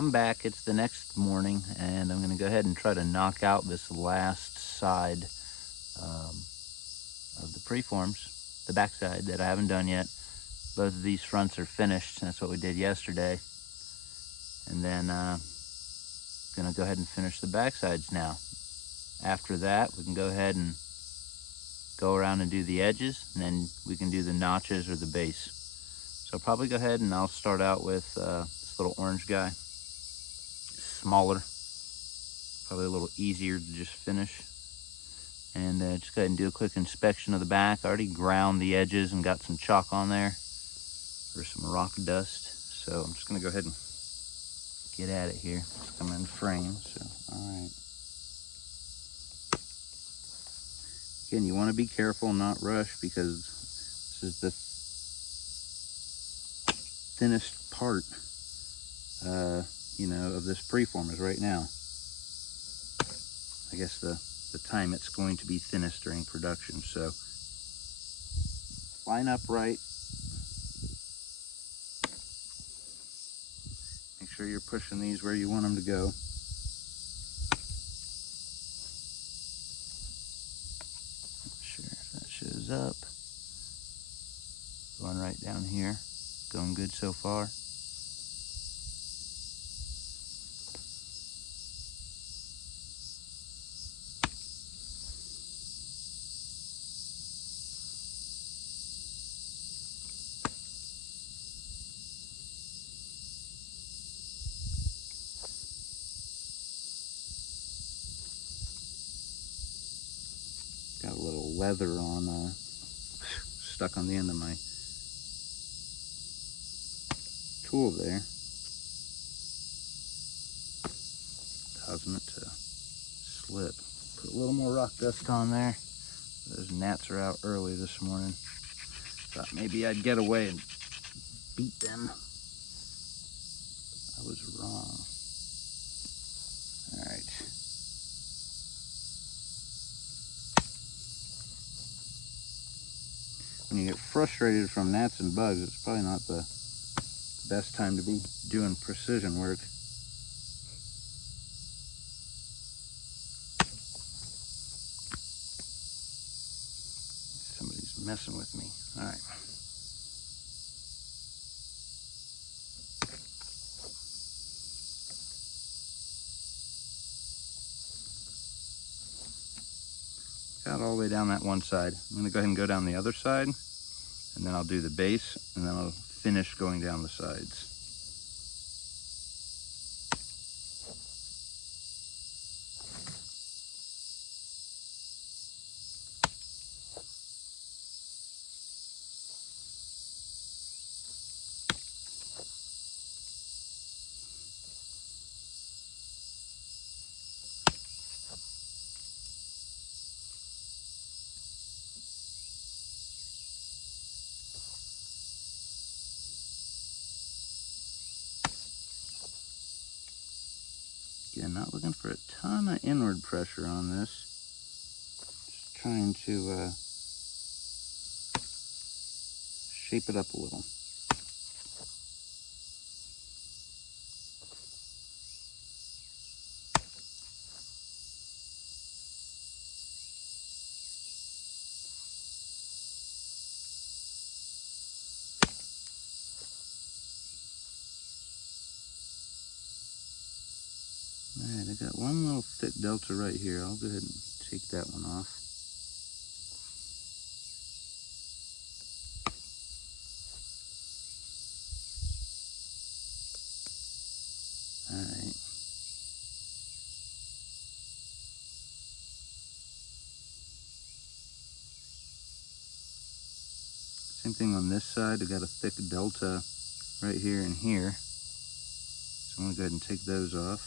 I'm back. It's the next morning, and I'm going to go ahead and try to knock out this last side of the preforms, the back side that I haven't done yet. Both of these fronts are finished. That's what we did yesterday. And then going to go ahead and finish the back sides now. After that, we can go ahead and go around and do the edges, and then we can do the notches or the base. So I'll probably go ahead and I'll start out with this little orange guy. Smaller, probably a little easier to just finish. And just go ahead and do a quick inspection of the back. I already ground the edges and got some chalk on there, or some rock dust. So I'm just gonna go ahead and get at it here. It's coming in frame, so all right. Again, you wanna be careful and not rush, because this is the thinnest part, of this preform is right now. I guess the time it's going to be thinnest during production. So line up right. Make sure you're pushing these where you want them to go. Not sure if that shows up. Going right down here. Going good so far. Got a little leather on, stuck on the end of my tool there, causing it to slip. Put a little more rock dust on there. Those gnats are out early this morning. Thought maybe I'd get away and beat them. I was wrong. All right. When you get frustrated from gnats and bugs, it's probably not the best time to be doing precision work. Somebody's messing with me. All right. Got all the way down that one side. I'm gonna go ahead and go down the other side, and then I'll do the base, and then I'll finish going down the sides. Again, not looking for a ton of inward pressure on this. Just trying to shape it up a little. Alright, I got one little thick delta right here. I'll go ahead and take that one off. Alright. Same thing on this side. I got a thick delta right here and here. So I'm going to go ahead and take those off.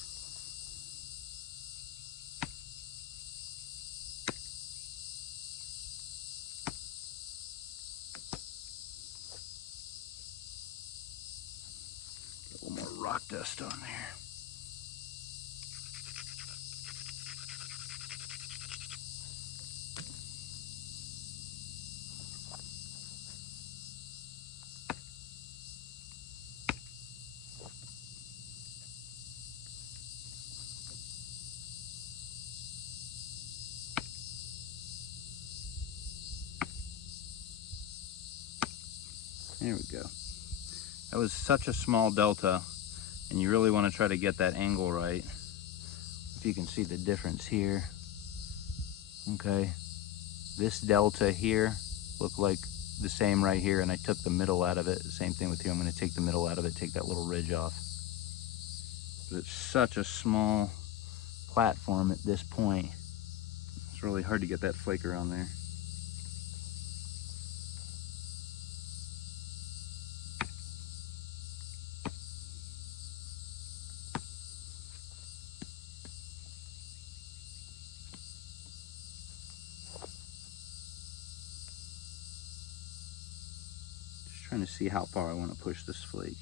Get a little more rock dust on there. There we go. That was such a small delta, and you really want to try to get that angle right. If you can see the difference here. Okay, this delta here looked like the same right here, and I took the middle out of it. Same thing with here. I'm going to take the middle out of it, take that little ridge off. But it's such a small platform at this point. It's really hard to get that flake around there. Just trying to see how far I want to push this flake.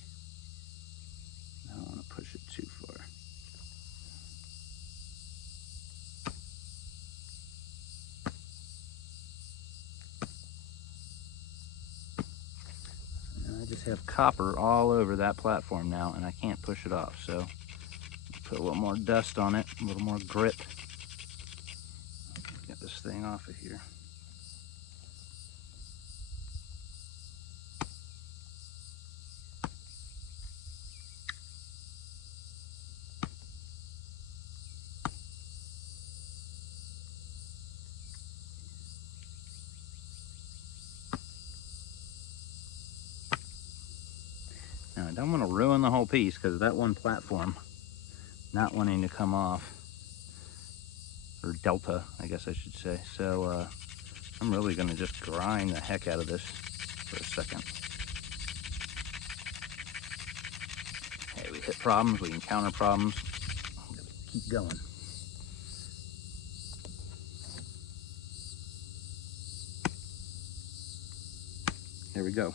I don't want to push it too far. And I just have copper all over that platform now, and I can't push it off. So put a little more dust on it, a little more grip. Get this thing off of here. Now I don't want to ruin the whole piece because that one platform not wanting to come off, or delta, I guess I should say. So I'm really going to just grind the heck out of this for a second. Hey, we hit problems, we encounter problems. Keep going. There we go.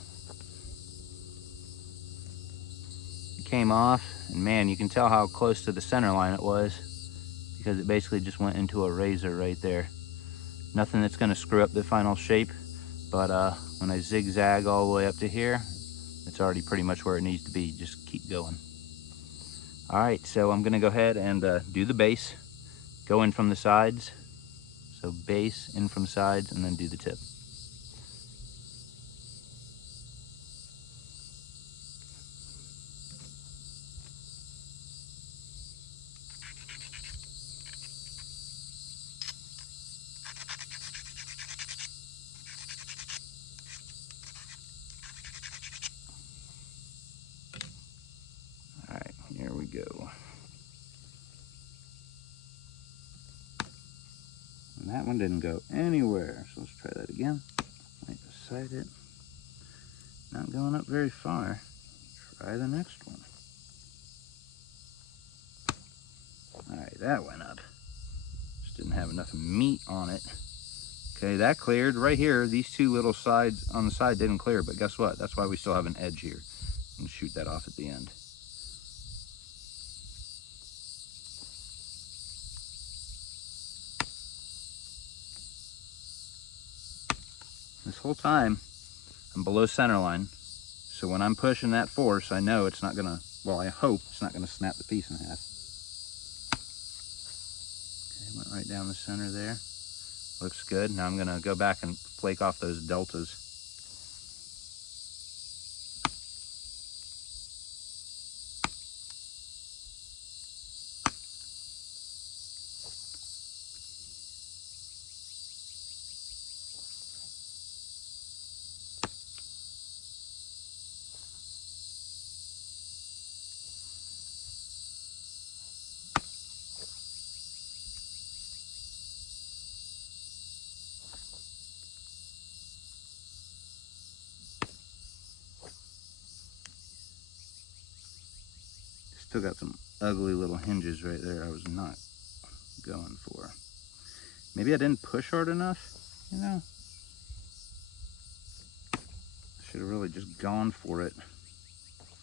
It came off, and man, you can tell how close to the center line it was because it basically just went into a razor right there. Nothing that's going to screw up the final shape, but when I zigzag all the way up to here, it's already pretty much where it needs to be. Just keep going. All right, so I'm going to go ahead and do the base, go in from the sides. So base in from sides, and then do the tip. All right, here we go. And that one didn't go anywhere, so let's try that again. Right beside it. Not going up very far. Try the next one. All right, that went up. Just didn't have enough meat on it. Okay, that cleared right here. These two little sides on the side didn't clear, but guess what? That's why we still have an edge here. And shoot that off at the end. This whole time, I'm below center line. So when I'm pushing that force, I know it's not gonna, well, I hope it's not gonna snap the piece in half. Okay, went right down the center there. Looks good. Now I'm gonna go back and flake off those deltas. Still got some ugly little hinges right there I was not going for. Maybe I didn't push hard enough, you know? I should have really just gone for it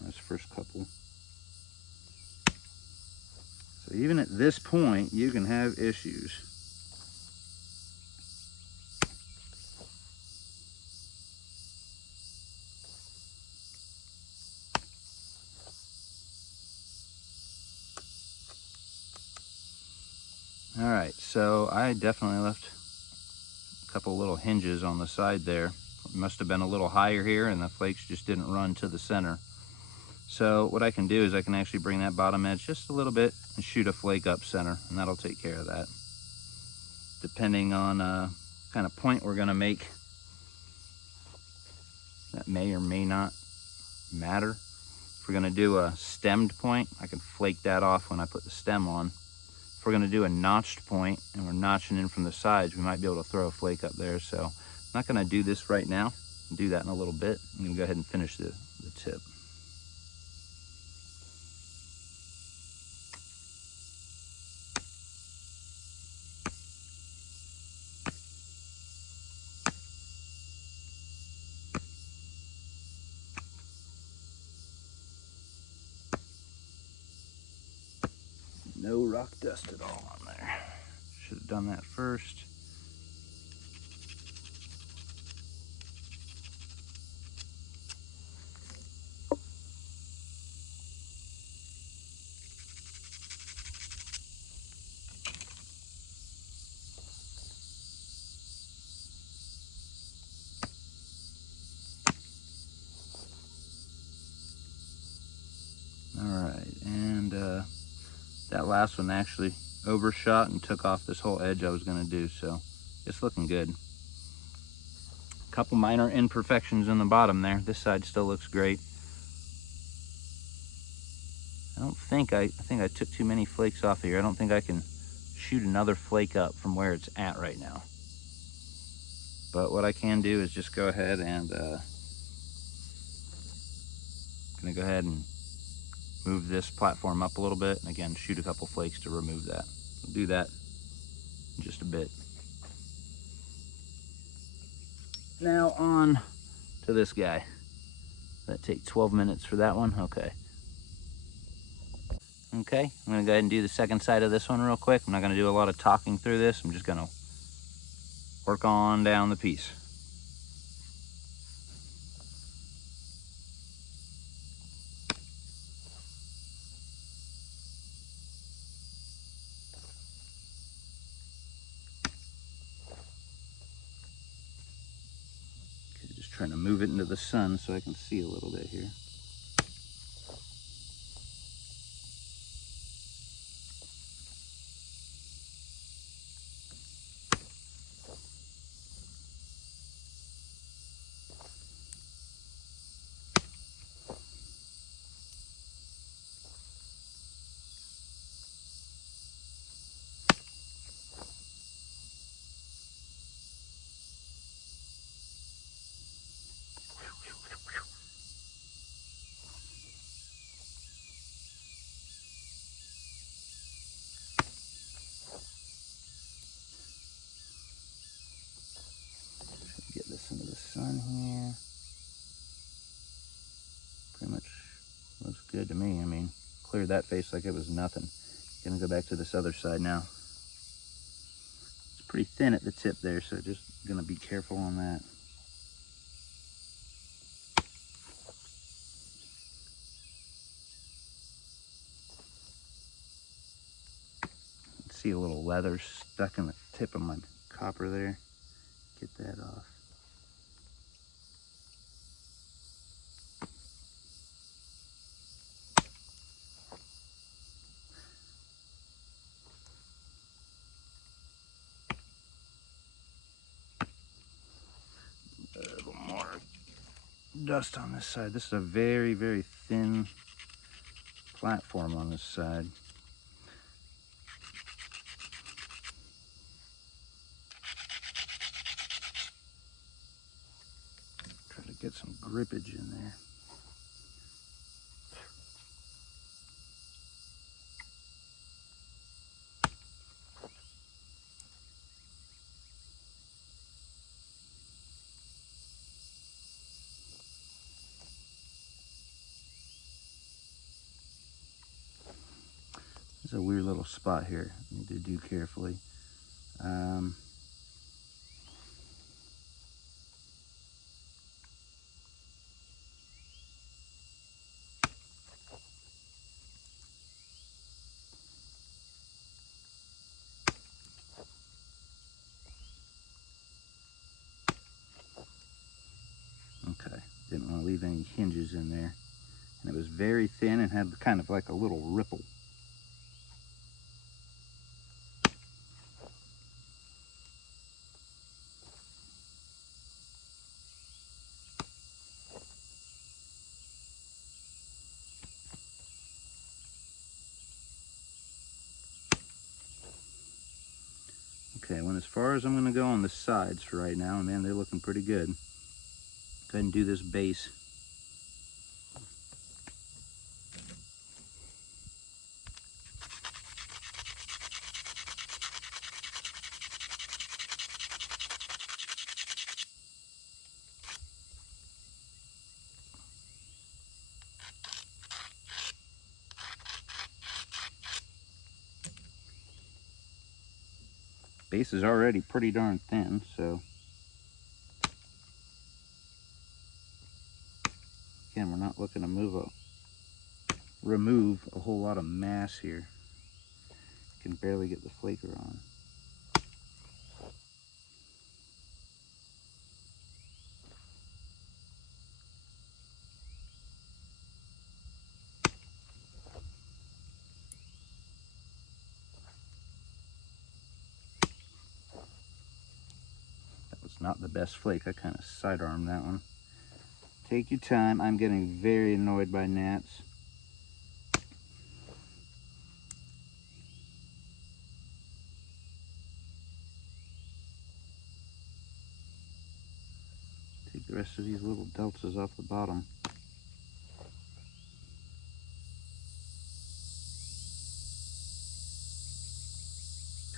those first couple. So even at this point, you can have issues. All right, so I definitely left a couple little hinges on the side there. It must have been a little higher here and the flakes just didn't run to the center. So what I can do is I can actually bring that bottom edge just a little bit and shoot a flake up center, and that'll take care of that. Depending on kind of point we're gonna make, that may or may not matter. If we're gonna do a stemmed point, I can flake that off when I put the stem on. If we're gonna do a notched point and we're notching in from the sides, we might be able to throw a flake up there. So I'm not gonna do this right now. I'll do that in a little bit. I'm gonna go ahead and finish the tip. No rock dust at all on there. Should have done that first. All right, and that last one actually overshot and took off this whole edge I was gonna do, so it's looking good. A couple minor imperfections in the bottom there. This side still looks great. I think I took too many flakes off here. I don't think I can shoot another flake up from where it's at right now. But what I can do is just go ahead and gonna go ahead and move this platform up a little bit, and again shoot a couple flakes to remove that. We'll do that in just a bit. Now on to this guy. That take 12 minutes for that one. Okay, I'm gonna go ahead and do the second side of this one real quick. I'm not gonna do a lot of talking through this. I'm just gonna work on down the piece. Just trying to move it into the sun so I can see a little bit here. Get this into the sun here. Pretty much looks good to me. I mean, cleared that face like it was nothing. Gonna go back to this other side now. It's pretty thin at the tip there, so just gonna be careful on that. See a little leather stuck in the tip of my copper there. Get that off. A little more dust on this side. This is a very, very thin platform on this side. Try to get some grippage in there. There's a weird little spot here I need to do carefully. with any hinges in there. And it was very thin and had kind of like a little ripple. Okay, went as far as I'm going to go on the sides for right now, and man, they're looking pretty good. Go ahead and do this base. Base is already pretty darn thin, so again, we're not looking to remove a whole lot of mass here. You can barely get the flaker on. That was not the best flake. I kind of sidearmed that one. Take your time. I'm getting very annoyed by gnats. Take the rest of these little deltas off the bottom.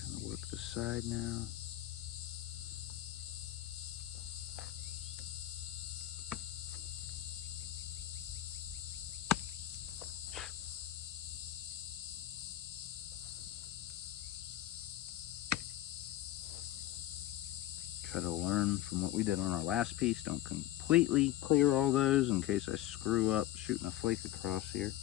Kind of work the side now. Try to learn from what we did on our last piece. Don't completely clear all those in case I screw up shooting a flake across here.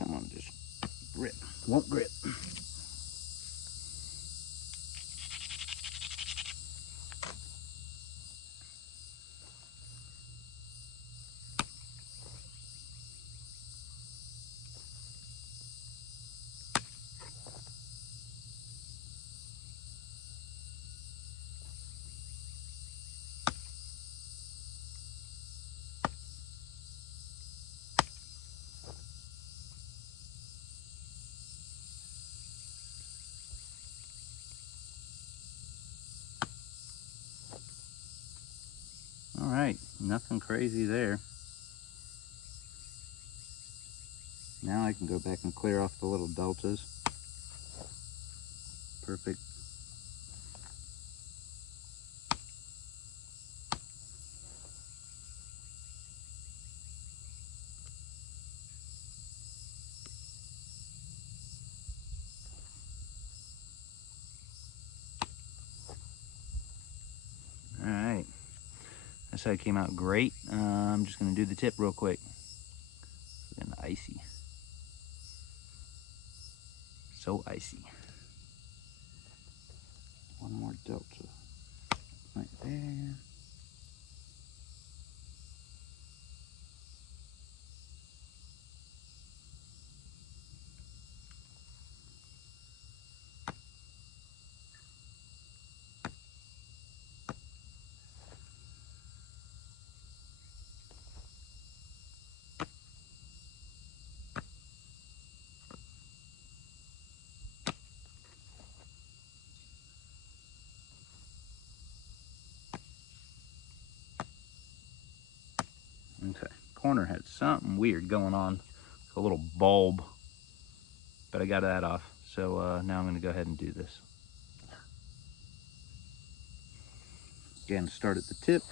Come on, just grit. Won't grit. All right, nothing crazy there. Now I can go back and clear off the little deltas. Perfect. All right, that side came out great. I'm just gonna do the tip real quick. And icy. So icy. One more delta right there. Okay, corner had something weird going on. A little bulb, but I got that off. So now I'm gonna go ahead and do this. Again, start at the tip,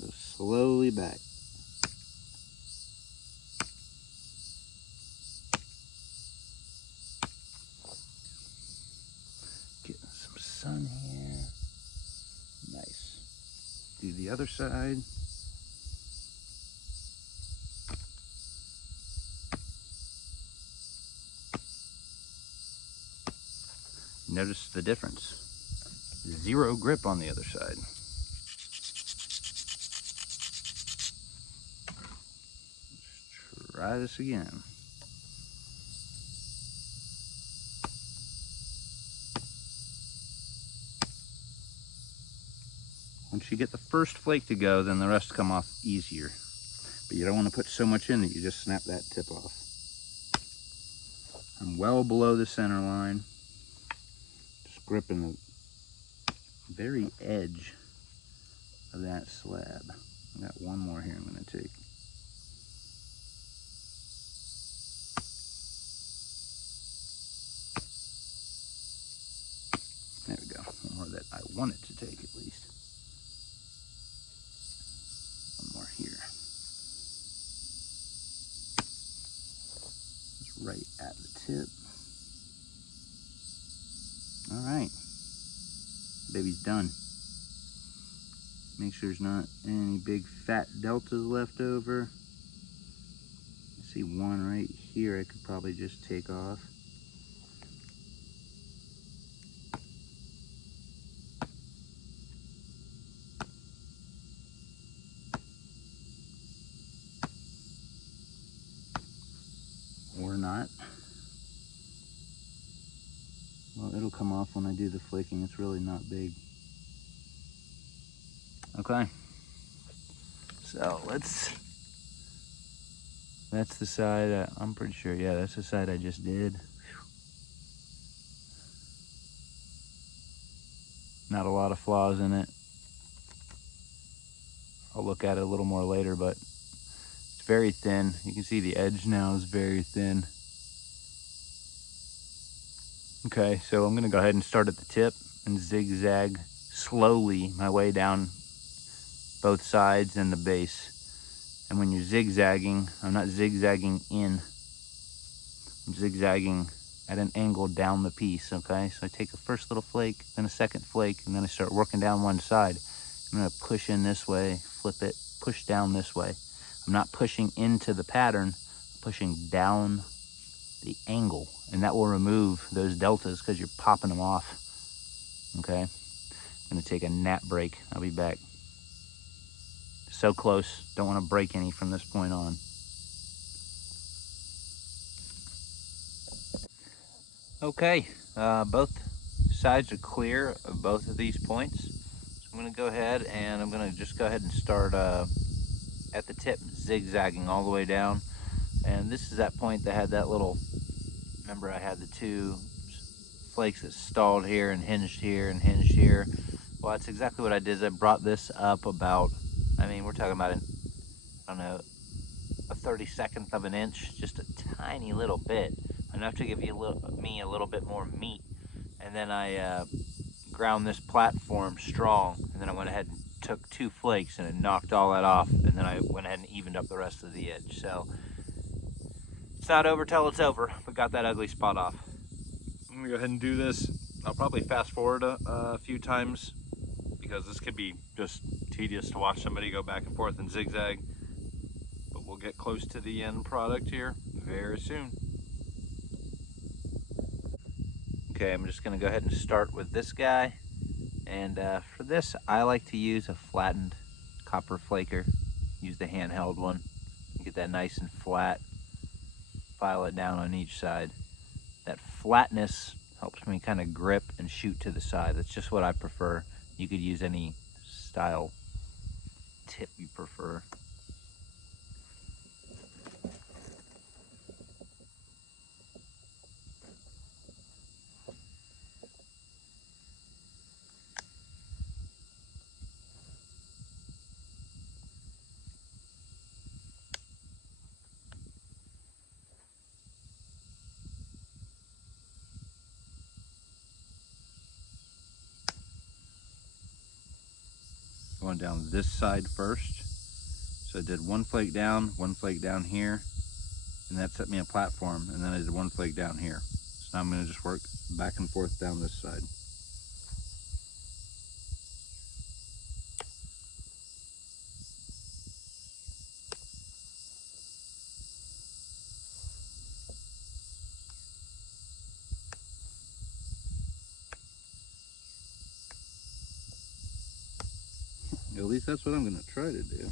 go slowly back. Getting some sun here. Nice. Do the other side. Notice the difference. Zero grip on the other side. Let's try this again. Once you get the first flake to go, then the rest come off easier. But you don't want to put so much in that you just snap that tip off. I'm well below the center line. Just gripping the very edge of that slab. I got one more here I'm going to take. There we go. One more that I wanted to take at least. One more here. Just right at the tip. All right. Baby's done. Make sure there's not any big fat deltas left over. I see one right here I could probably just take off. Or not. Well, it'll come off when I do the flaking. It's really not big. Okay. So that's the side, I'm pretty sure, yeah, that's the side I just did. Not a lot of flaws in it. I'll look at it a little more later, but it's very thin. You can see the edge now is very thin. Okay, so I'm gonna go ahead and start at the tip and zigzag slowly my way down both sides and the base. And when you're zigzagging, I'm not zigzagging in, I'm zigzagging at an angle down the piece, okay? So I take a first little flake, then a second flake, and then I start working down one side. I'm gonna push in this way, flip it, push down this way. I'm not pushing into the pattern, I'm pushing down the angle, and that will remove those deltas because you're popping them off, okay? I'm gonna take a nap break, I'll be back. So close, don't wanna break any from this point on. Okay, both sides are clear of both of these points. So I'm gonna go ahead and I'm gonna just go ahead and start at the tip, zigzagging all the way down. And this is that point that had that little, remember I had the two flakes that stalled here and hinged here and hinged here. Well, that's exactly what I did. I brought this up about, I mean, we're talking about, I don't know, a 32nd of an inch, just a tiny little bit, enough to give you me a little bit more meat. And then I ground this platform strong, and then I went ahead and took two flakes and it knocked all that off, and then I went ahead and evened up the rest of the edge. So it's not over till it's over, but got that ugly spot off. I'm gonna go ahead and do this. I'll probably fast forward a few times because this could be just tedious to watch somebody go back and forth and zigzag. But we'll get close to the end product here very soon. Okay, I'm just gonna go ahead and start with this guy. And for this, I like to use a flattened copper flaker. Use the handheld one. Get that nice and flat. File it down on each side. That flatness helps me kind of grip and shoot to the side. That's just what I prefer. You could use any style tip you prefer. Going down this side first. So I did one flake down here, and that set me a platform, and then I did one flake down here. So now I'm gonna just work back and forth down this side. At least that's what I'm going to try to do.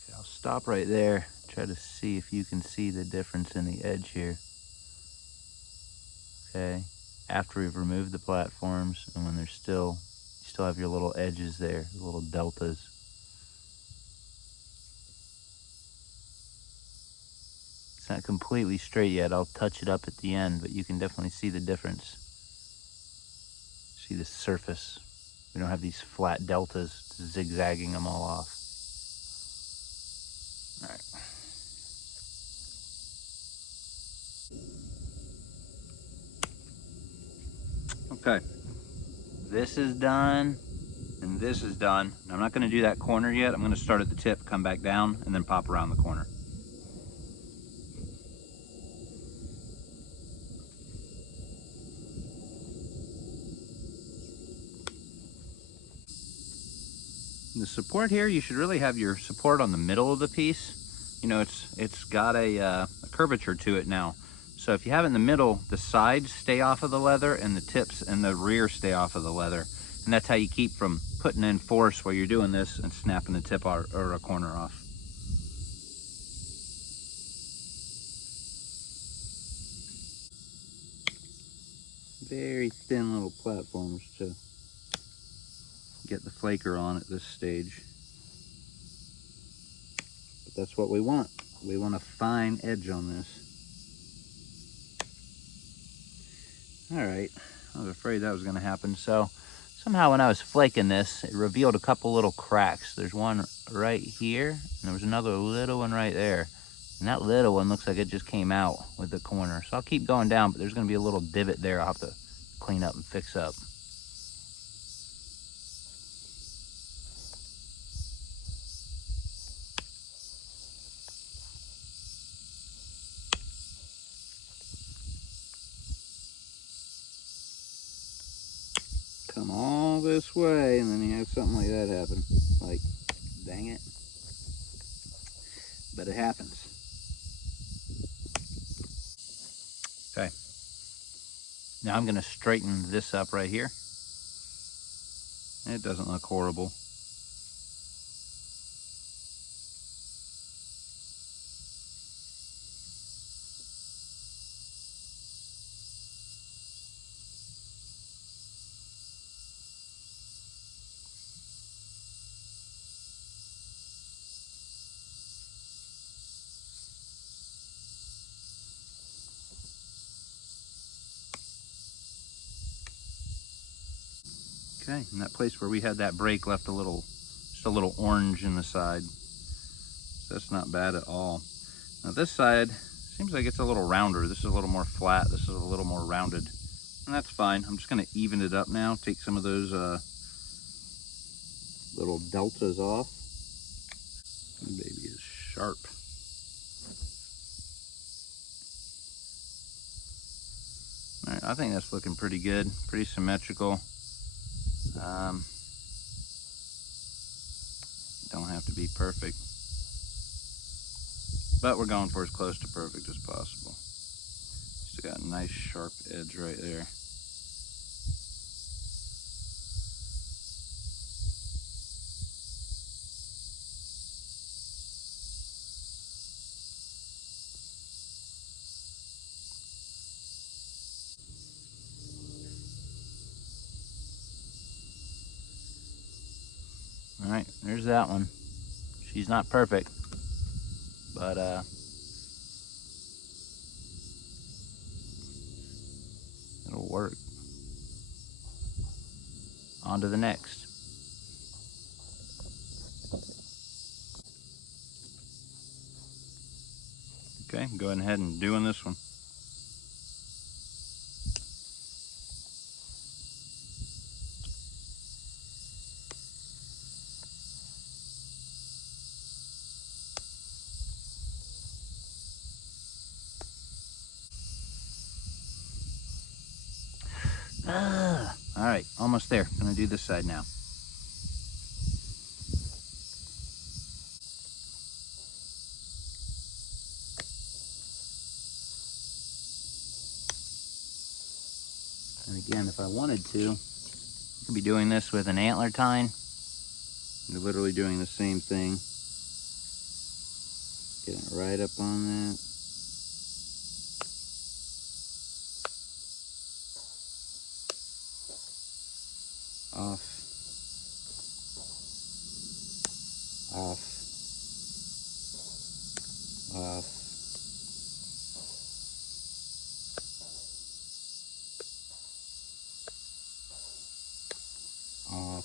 Okay, I'll stop right there, try to see if you can see the difference in the edge here. Okay, after we've removed the platforms and when there's still, you still have your little edges there, little deltas. It's not completely straight yet. I'll touch it up at the end, but you can definitely see the difference. See the surface. We don't have these flat deltas zigzagging them all off. All right. Okay, this is done and this is done. I'm not going to do that corner yet. I'm going to start at the tip, come back down, and then pop around the corner. The support here, you should really have your support on the middle of the piece. You know, it's got a curvature to it now. So if you have it in the middle, the sides stay off of the leather and the tips and the rear stay off of the leather. And that's how you keep from putting in force while you're doing this and snapping the tip or a corner off. Very thin little platforms to get the flaker on at this stage. But that's what we want. We want a fine edge on this. All right, I was afraid that was gonna happen. So somehow when I was flaking this, it revealed a couple little cracks. There's one right here, and there was another little one right there. And that little one looks like it just came out with the corner. So I'll keep going down, but there's gonna be a little divot there I'll have to clean up and fix up. Come all this way, and then you have something like that happen. Like, dang it. But it happens. Okay. Now I'm gonna straighten this up right here. It doesn't look horrible. Okay, and that place where we had that break left just a little orange in the side. So that's not bad at all. Now this side seems like it's a little rounder. This is a little more flat. This is a little more rounded. And that's fine. I'm just gonna even it up now. Take some of those little deltas off. That baby is sharp. All right, I think that's looking pretty good, pretty symmetrical. Don't have to be perfect, but we're going for as close to perfect as possible. Still got a nice sharp edge right there. All right, there's that one. She's not perfect, but it'll work. On to the next. Okay, go ahead and doing this one. All right, almost there. I'm gonna do this side now. And again, if I wanted to, I could be doing this with an antler tine. You're literally doing the same thing. Getting right up on that. Off. Off. Off. Off.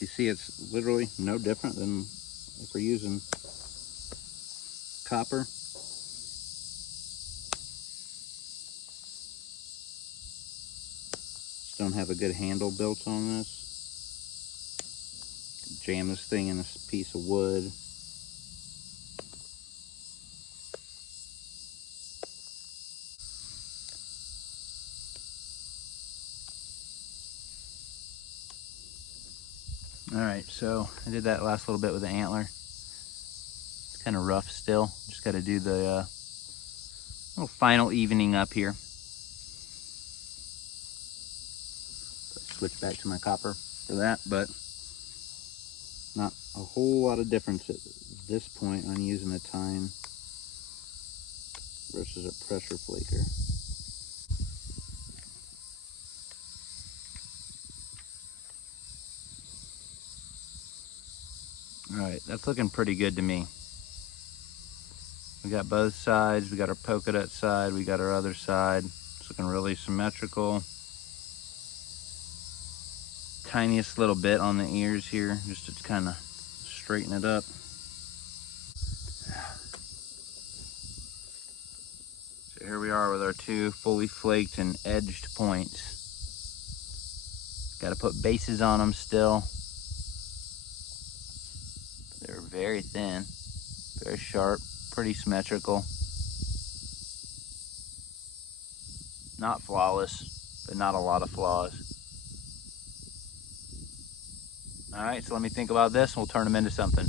You see, it's literally no different than if we're using copper. Just don't have a good handle built on this. Jam this thing in a piece of wood. All right, so I did that last little bit with the antler. It's kind of rough still. Just got to do the little final evening up here. Switch back to my copper for that, but not a whole lot of difference at this point on using a tine versus a pressure flaker. All right, that's looking pretty good to me. We got both sides. We got our polka dot side. We got our other side. It's looking really symmetrical. Tiniest little bit on the ears here, just to kind of straighten it up. So here we are with our two fully flaked and edged points. Got to put bases on them still. They're very thin, very sharp, pretty symmetrical. Not flawless, but not a lot of flaws. All right, so let me think about this and we'll turn them into something.